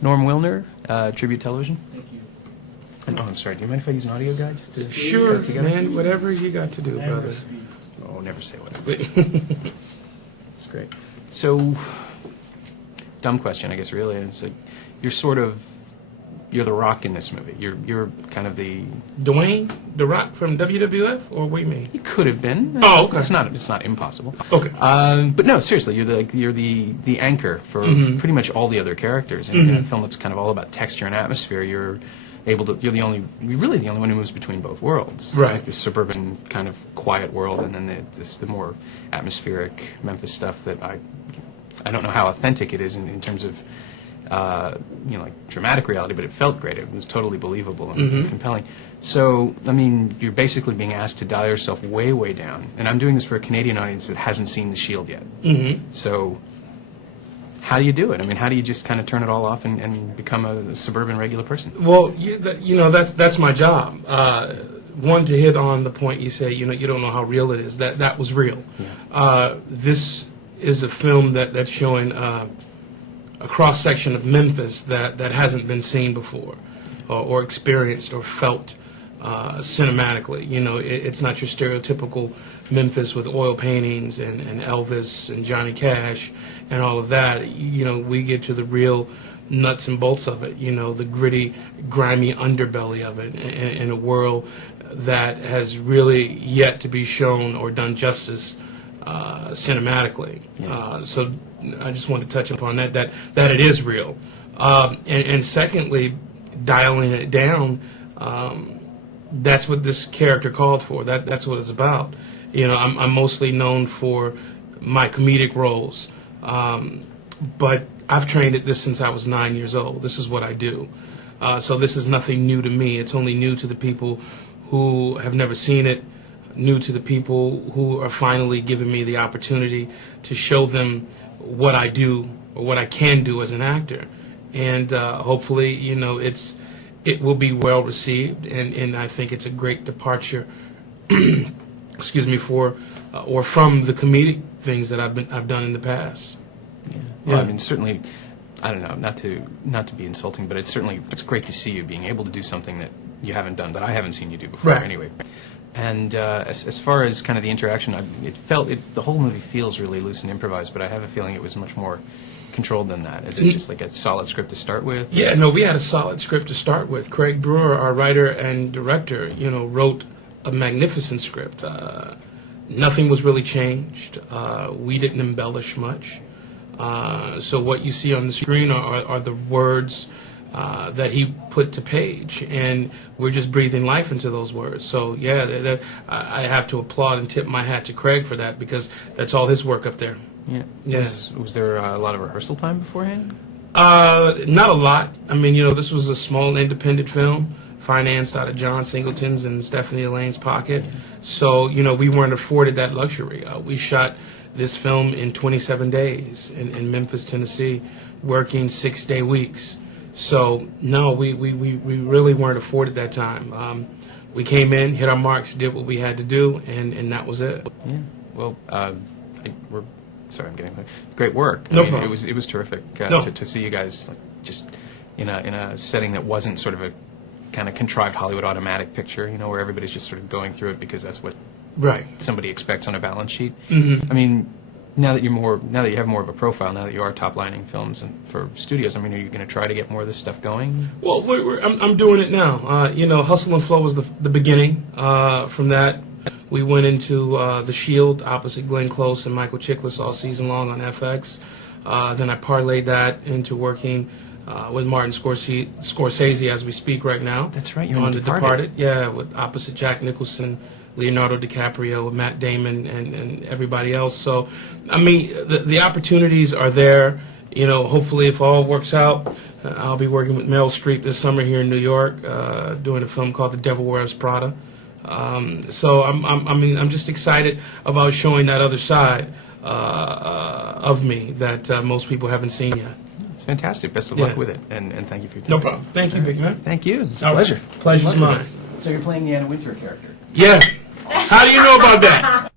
Norm Wilner, Tribute Television. Thank you. And, I'm sorry, do you mind if I use an audio guide just to Sure, cut it together? man. Whatever you got to do, brother. Oh, never say whatever. That's great. So, dumb question, I guess, really. It's like, you're the Rock in this movie. You're kind of the... Dwayne The Rock from WWF, or what do you mean? You could have been. Oh, okay. It's not impossible. Okay. But no, seriously, you're the anchor for pretty much all the other characters. And in a film that's kind of all about texture and atmosphere, you're really the only one who moves between both worlds. Right. Like this suburban kind of quiet world, and then the more atmospheric Memphis stuff that I don't know how authentic it is in terms of like dramatic reality, but it felt great. It was totally believable and compelling. So, I mean, you're basically being asked to dial yourself way, way down. And I'm doing this for a Canadian audience that hasn't seen The Shield yet. So, how do you do it? I mean, how do you just kind of turn it all off and become a suburban regular person? Well, that's my job. One, to hit on the point you say, you don't know how real it is. That was real. Yeah. This is a film that's showing a cross-section of Memphis that hasn't been seen before or experienced or felt cinematically. It's not your stereotypical Memphis with oil paintings and Elvis and Johnny Cash and all of that. We get to the real nuts and bolts of it, the gritty, grimy underbelly of it in a world that has really yet to be shown or done justice cinematically. So I just want to touch upon that it is real. And secondly, dialing it down, that's what this character called for. That's what it's about. I'm mostly known for my comedic roles, but I've trained at this since I was 9 years old. This is what I do. So this is nothing new to me. It's only new to the people who have never seen it, new to the people who are finally giving me the opportunity to show them what I do or what I can do as an actor. And hopefully, it will be well received, and I think it's a great departure excuse me, for or from the comedic things that I've done in the past. Yeah. Well, I mean, certainly, I don't know, not to be insulting, but it's great to see you being able to do something that you haven't done, that I haven't seen you do before, Right. anyway. And as far as kind of the interaction, the whole movie feels really loose and improvised, but I have a feeling it was much more controlled than that. Is it just like a solid script to start with? Yeah, no, we had a solid script to start with. Craig Brewer, our writer and director, wrote a magnificent script. Nothing was really changed. We didn't embellish much. So what you see on the screen are the words that he put to page, and we're just breathing life into those words. So yeah, I have to applaud and tip my hat to Craig for that, because that's all his work up there. Yeah. Yeah. Was there a lot of rehearsal time beforehand? Not a lot. I mean, this was a small independent film, financed out of John Singleton's and Stephanie Elaine's pocket. So, we weren't afforded that luxury. We shot this film in 27 days in Memphis, Tennessee, working 6-day weeks. So, no, we really weren't afforded that time. We came in, hit our marks, did what we had to do, and that was it. Yeah. Well, sorry, I'm getting great work. No problem. It was terrific No. to see you guys just in a setting that wasn't sort of a kind of contrived Hollywood automatic picture, where everybody's just sort of going through it because that's what Right. somebody expects on a balance sheet. Mm-hmm. I mean, now that you have more of a profile, now that you are top-lining films and for studios, I mean, are you going to try to get more of this stuff going? Well, I'm doing it now. Hustle and Flow was the beginning. From that, we went into The Shield opposite Glenn Close and Michael Chiklis all season long on FX. Then I parlayed that into working with Martin Scorsese as we speak right now. That's right, you're on on The Departed. Yeah, with opposite Jack Nicholson, Leonardo DiCaprio, with Matt Damon, and everybody else. So, I mean, the opportunities are there. Hopefully, if all works out, I'll be working with Meryl Streep this summer here in New York, doing a film called The Devil Wears Prada. So I'm just excited about showing that other side of me that most people haven't seen yet. It's fantastic. Best of Yeah. luck with it, and thank you for your time. No problem. Thank you, big man. Thank you. It's a All right. pleasure. Pleasure's mine. So you're playing the Anna Wintour character. Yeah. How do you know about that?